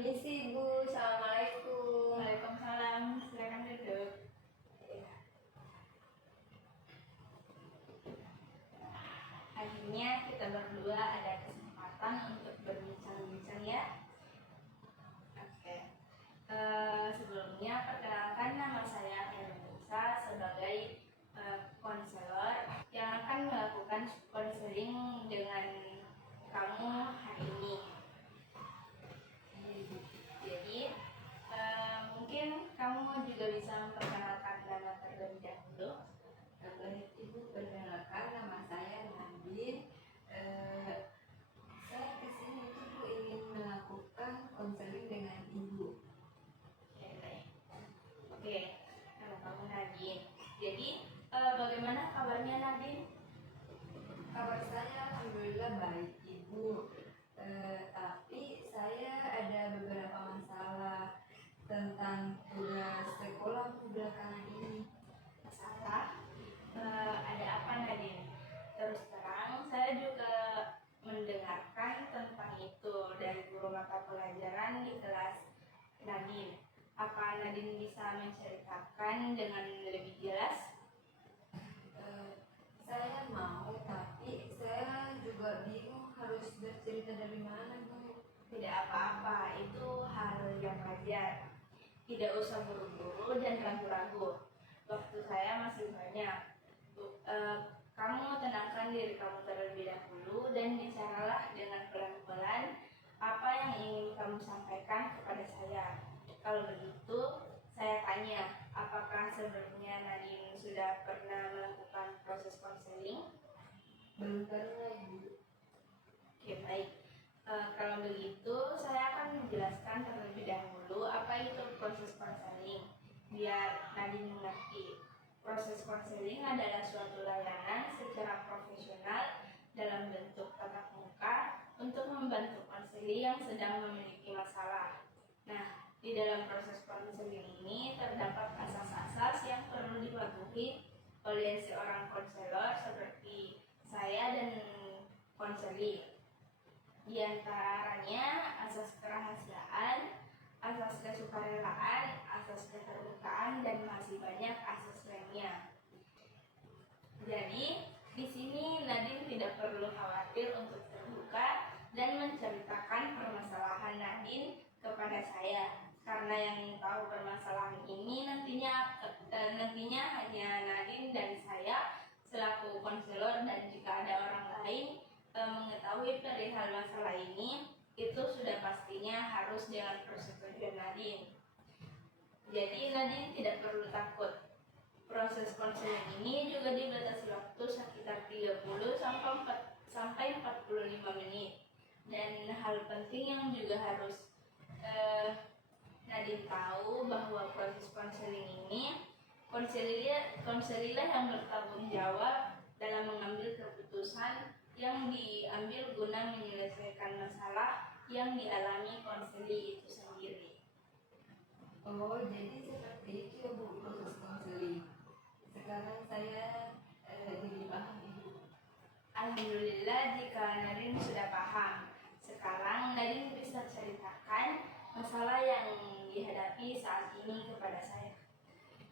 Permisi Bu, Assalamualaikum. Waalaikumsalam, silakan duduk. Akhirnya kita berdua ada kesempatan untuk berbincang-bincang ya. Oke. Sebelumnya perkenalkan, nama saya Hermanisa sebagai konselor yang akan melakukan konseling dengan kamu hari ini. Jadi mungkin kamu juga bisa memperkenalkan nama terlebih dahulu. Baik Ibu, perkenalkan nama saya Nadine. Saya kesini itu Bu ingin melakukan konseling dengan Ibu. Oke, baik. Oke, nama kamu Nadine. Jadi bagaimana kabarnya Nadine? Kabar saya alhamdulillah baik Ibu. Tapi saya ada beberapa masalah tentang tugas sekolah belakangan ini. Masalah? Ada apa Nadine? Terus terang saya juga mendengarkan tentang itu dari guru mata pelajaran di kelas Nadine. Apa Nadine bisa menceritakan dengan lebih jelas? Saya mau, tapi saya juga bingung harus bercerita dari mana Bu. Tidak apa-apa, itu hal yang wajar. Tidak usah buru-buru dan ragu-ragu. Waktu saya masih banyak. Kamu tenangkan diri kamu terlebih dahulu dan bicaralah dengan pelan-pelan apa yang ingin kamu sampaikan kepada saya. Kalau begitu, saya tanya, apakah sebelumnya Nadine sudah pernah melakukan proses konseling? Belum pernah Ibu. Oke, baik. Kalau begitu, saya akan menjelaskan terlebih dahulu apa itu proses konseling, biar Nadine mengerti. Proses konseling adalah suatu layanan secara profesional dalam bentuk tatap muka untuk membantu konseli yang sedang memiliki masalah. Nah, di dalam proses konseling ini terdapat asas-asas yang perlu dipatuhi oleh seorang konselor seperti saya dan konseli. Di antaranya asas kerahasiaan, asas kesukarelaan, asas keterbukaan, dan masih banyak asas lainnya. Jadi, di sini Nadine tidak perlu khawatir untuk terbuka dan menceritakan permasalahan Nadine kepada saya, karena yang tahu permasalahan ini nantinya hanya Nadine dan saya selaku konselor, dan jika ada orang lain mengetahui perihal masalah ini, itu sudah pastinya harus dengan persetujuan Nadine. Jadi Nadine tidak perlu takut. Proses konseling ini juga dibatasi waktu sekitar 30 sampai 45 menit. Dan hal penting yang juga harus Nadine tahu bahwa proses konseling ini, konselilah yang bertanggung jawab dalam mengambil keputusan yang diambil guna menyelesaikan masalah yang dialami konseli itu sendiri. Oh, jadi seperti itu ya Bu proses konseling. Sekarang saya jadi paham Ibu. Alhamdulillah jika Nadine sudah paham. Sekarang Nadine bisa ceritakan masalah yang dihadapi saat ini kepada saya.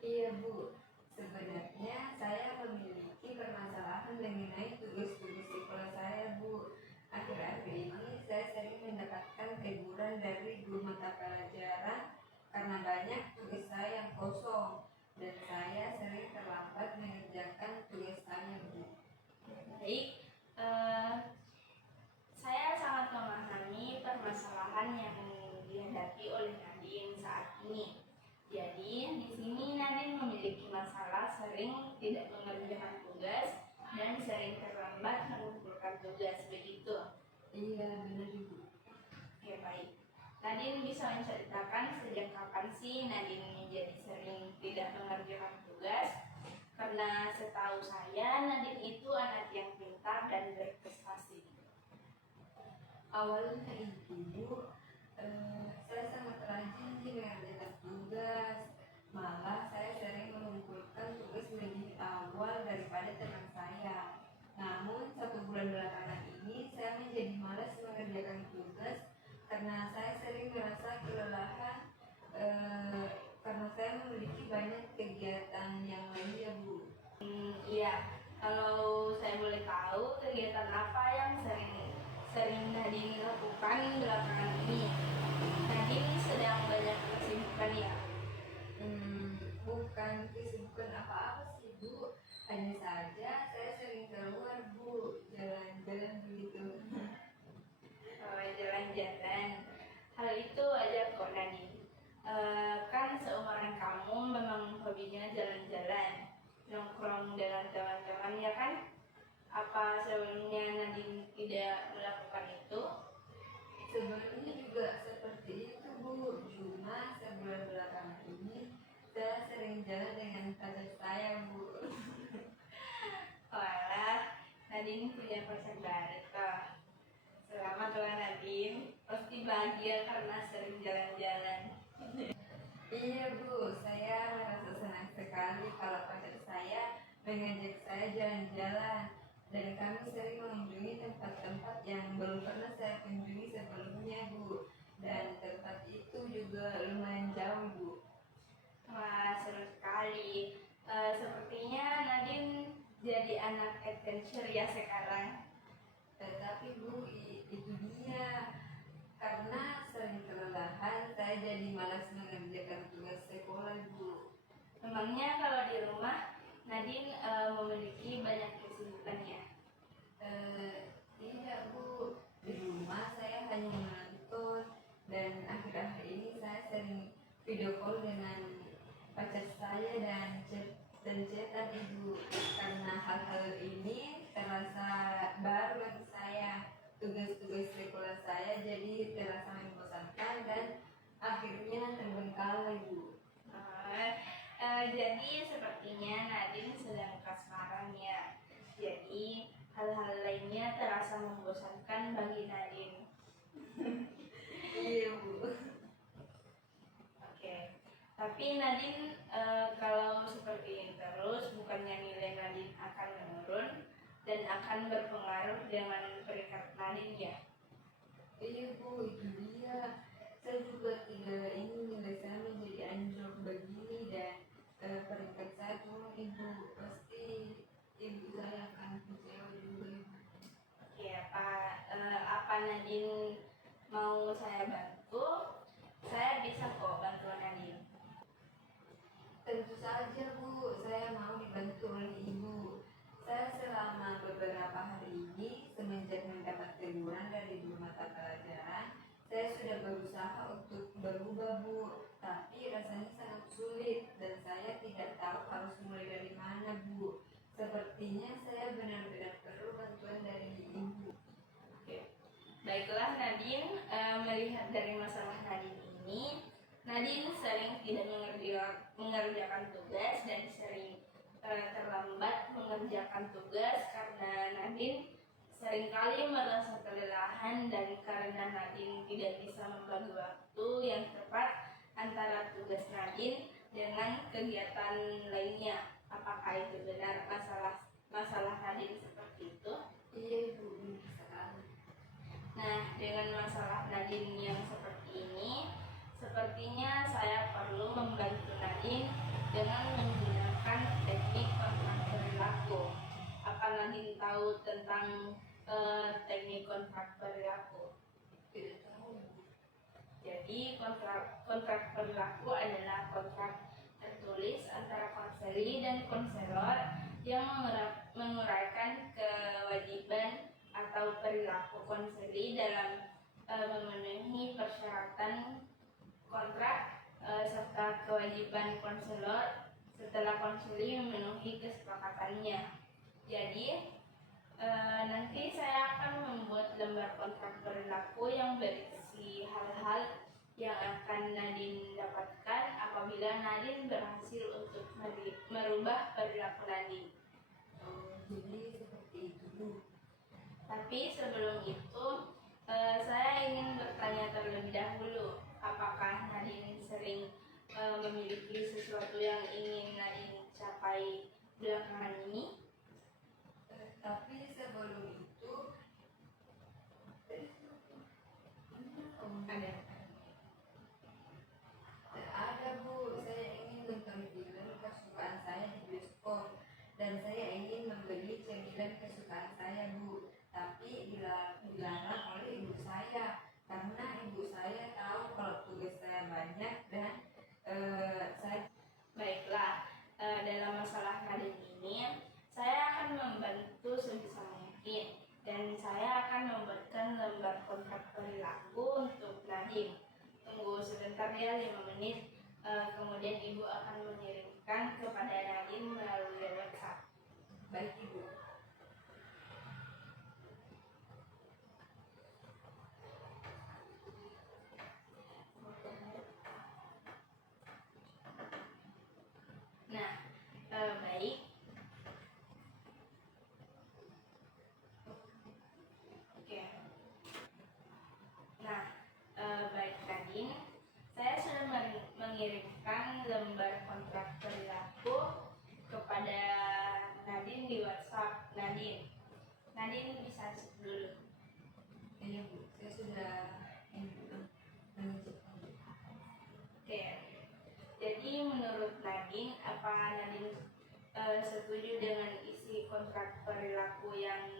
Iya Bu, sebenarnya saya memiliki permasalahan mengenai tugas-tugas sekolah saya Bu. Akhir-akhir ini saya sering mendapatkan teguran dari guru mata pelajaran karena banyak tugas saya yang kosong dan saya sering terlambat mengerjakan tugas saya Bu. Baik, saya sangat memahami permasalahan yang dihadapi oleh Nadine saat ini. Jadi, di sini Nadine memiliki masalah sering tidak mengerjakan tugas dan sering terlambat mengumpulkan tugas, begitu? Iya, benar Ibu. Oke, baik. Nadine bisa menceritakan sejak kapan sih Nadine menjadi sering tidak mengerjakan tugas? Karena setahu saya Nadine itu anak yang pintar dan berprestasi. Awalnya Ibu, saya sangat rajin mengerjakan tugas. Malah saya sering mengumpulkan tugas lebih awal daripada teman saya. Namun 1 bulan belakangan ini saya menjadi malas mengerjakan tugas karena saya sering merasa kesibukan belakangan ini? Nadine sedang banyak kesibukan ya? Bukan kesibukan apa-apa sih Bu, hanya saja saya sering keluar Bu, jalan-jalan begitu. Jalan-jalan. Hal itu wajar kok Nadine. Kan seumuran kamu memang hobinya jalan-jalan, nongkrong dengan teman-teman ya kan? Apa sebelumnya Nadine tidak melakukan itu? Sebelumnya juga seperti itu Bu, cuma sebulan belakangan ini saya sering jalan dengan pacar saya Bu. Walah, Nadine punya pacar baru toh. Selamat lah Nadine, pasti bahagia karena sering jalan-jalan. Iya Bu, saya merasa senang sekali kalau pacar saya mengajak saya jalan-jalan dan kami sering mengunjungi tempat-tempat yang belum pernah saya kunjungi sebelumnya Bu, dan tempat itu juga lumayan jauh Bu. Wah, seru sekali. Sepertinya Nadine jadi anak adventure ya sekarang. Tetapi Bu, itu dia, karena sering kelelahan saya jadi malas mengerjakan tugas sekolah Bu. Memangnya kalau di rumah Nadine memiliki banyak kesibukan ya? Tidak Bu, di rumah saya hanya menonton dan akhir-akhir ini saya sering video call dengan pacar saya dan chatan Ibu. Karena hal-hal ini terasa baru bagi saya, tugas-tugas sekolah saya jadi terasa membosankan dan akhirnya terbengkalai Bu. Jadi sepertinya Nadine sedang kasmaran ya. Jadi hal-hal lainnya terasa membosankan bagi Nadine. Iya Bu. Oke. Tapi Nadine kalau seperti ini terus, bukannya nilai Nadine akan menurun dan akan berpengaruh dengan peringkat Nadine ya? Iya Bu, itu dia. Saya juga tidak ingin nilai saya menjadi anjlok begini dan peringkat saya turun Ibu. Pasti Ibu saya akan kecewa juga Ibu. Oke, apa Nadine mau saya bantu? Saya bisa kok bantu Nadine. Tentu saja Bu, saya mau dibantu oleh Ibu. Saya selama beberapa hari ini semenjak mendapat teguran dari guru mata pelajaran, saya sudah berusaha untuk berubah Bu, tapi rasanya sangat sulit dan saya tidak tahu harus mulai dari mana Bu. Sepertinya saya benar-benar perlu bantuan dari Ibu. Oke. Baiklah Nadine, melihat dari masalah Nadine ini, Nadine sering tidak mengerjakan tugas dan sering terlambat mengerjakan tugas karena Nadine seringkali merasa kelelahan dan karena Nadine tidak bisa membagi waktu yang tepat antara tugas Nadine dengan kegiatan lainnya. Apakah itu benar masalah Nadine seperti itu? Iya Ibu, benar sekali. Nah, dengan masalah Nadine yang seperti ini, sepertinya saya perlu membantu Nadine dengan menggunakan teknik kontrak perilaku. Apa Nadine tahu tentang teknik kontrak perilaku? Tidak tahu Bu. Jadi kontrak perilaku adalah kontrak tertulis antara konseli dan konselor yang menguraikan kewajiban atau perilaku konseli dalam memenuhi persyaratan kontrak serta kewajiban konselor setelah konseli memenuhi kesepakatannya. Jadi nanti saya akan membuat lembar kontrak perilaku yang berisi hal-hal yang akan Nadine dapatkan apabila Nadine berhasil untuk merubah perilaku Nadine. Jadi seperti itu Bu. Tapi sebelum itu saya ingin bertanya terlebih dahulu, apakah Nadine sering memiliki sesuatu yang ingin Nadine capai belakangan ini? Tapi sebelum itu ada Bu, saya ingin nonton film kesukaan saya di bioskop dan saya ingin membeli cemilan kesukaan saya Bu, tapi dilarang lembar kontrak perilaku untuk Nadine. Tunggu sebentar ya, 5 menit. Kemudian ibu akan mengirimkan kepada Nadine melalui WhatsApp. Baik ibu. Nah, baik. Oke. Nah, baik Nadine, saya sudah mengirimkan lembar kontrak perilaku kepada Nadine di WhatsApp Nadine. Nadine bisa cek dulu. Iya bu, saya sudah menunjukkan. Oke. Jadi menurut Nadine, apa Nadine setuju dengan isi kontrak perilaku yang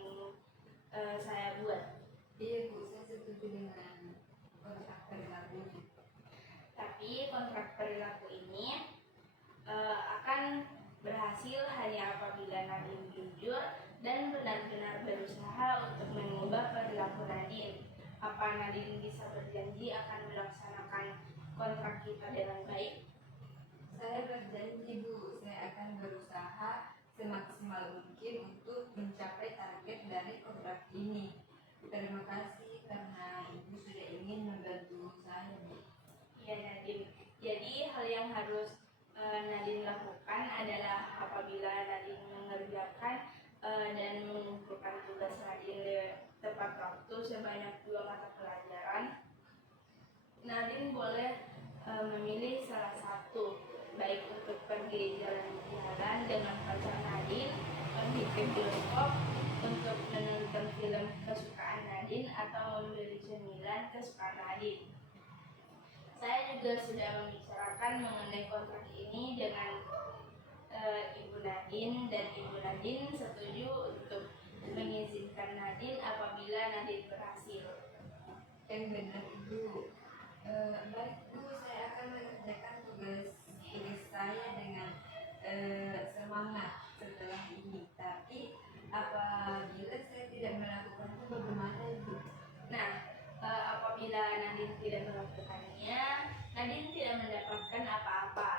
saya buat? Iya bu, saya setuju dengan kontrak perilaku. Tapi kontrak perilaku ini akan berhasil hanya apabila Nadine jujur dan benar-benar berusaha untuk mengubah perilaku Nadine. Apa Nadine bisa berjanji akan melaksanakan kontrak kita dengan baik? Saya berjanji bu, saya akan berusaha semaksimal mungkin untuk mencapai target dari kontrak ini. Terima kasih karena ibu sudah ingin membantu saya bu. Ya Nadine. Jadi hal yang harus Nadine lakukan adalah apabila Nadine mengerjakan dan mengumpulkan tugas Nadine tepat waktu sebanyak 2 mata pelajaran, Nadine boleh memilih salah satu, baik untuk pergi jalan-jalan dengan pacar Nadine, pergi ke bioskop untuk menonton film kesukaan Nadine, atau membeli cemilan kesukaan Nadine. Saya juga sudah membicarakan mengenai kontrak ini dengan Ibu Nadine, dan Ibu Nadine setuju untuk mengizinkan Nadine apabila Nadine berhasil. Yang benar ibu. Baik bu, saya akan mengerjakan tugas saya dengan semangat setelah ini. Tapi apabila saya tidak melakukannya bagaimana ibu? Nah, apabila Nadine tidak melakukannya, Nadine tidak mendapatkan apa-apa.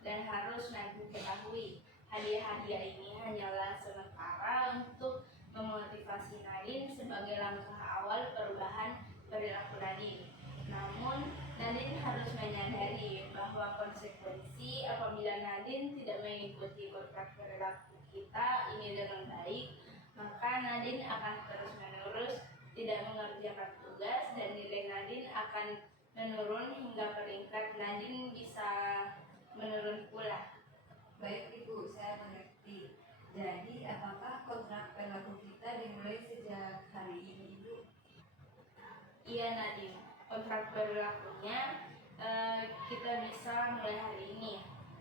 Dan harus Nadine ketahui, hadiah-hadiah ini hanyalah sementara untuk memotivasi Nadine sebagai langkah awal perubahan perilaku Nadine. Namun, Nadine harus menyadari bahwa konsekuensi apabila Nadine tidak mengikuti kontrak perilaku kita ini dengan baik, maka Nadine akan terus-menerus tidak mengerjakan tugas dan nilai Nadine akan menurun hingga peringkat Nadine bisa menurun pula. Baik ibu, saya mengerti. Jadi apakah kontrak perilaku kita dimulai sejak hari ini ibu? Iya Nadine, kontrak perilakunya kita bisa mulai hari ini.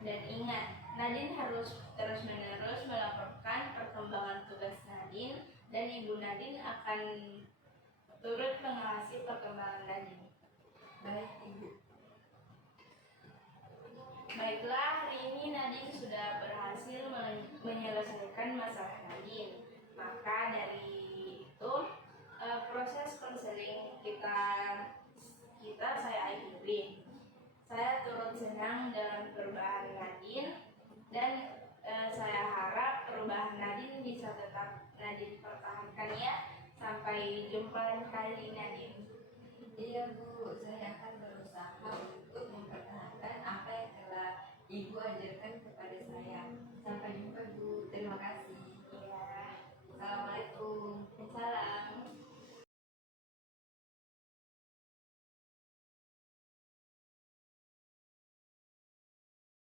Dan ingat, Nadine harus terus-menerus melaporkan perkembangan tugas Nadine, dan Ibu Nadine akan turut mengawasi perkembangan Nadine. Baik ibu. Baiklah, hari ini Nadine sudah berhasil menyelesaikan masalah Nadine. Maka dari itu proses konseling kita saya akhiri. Saya turut senang dengan perubahan Nadine, dan saya harap perubahan Nadine bisa tetap Nadine pertahankan ya. Sampai jumpa lain kali Nadine. Iya bu, saya akan berusaha untuk mempertahankan apa yang telah ibu ajarkan.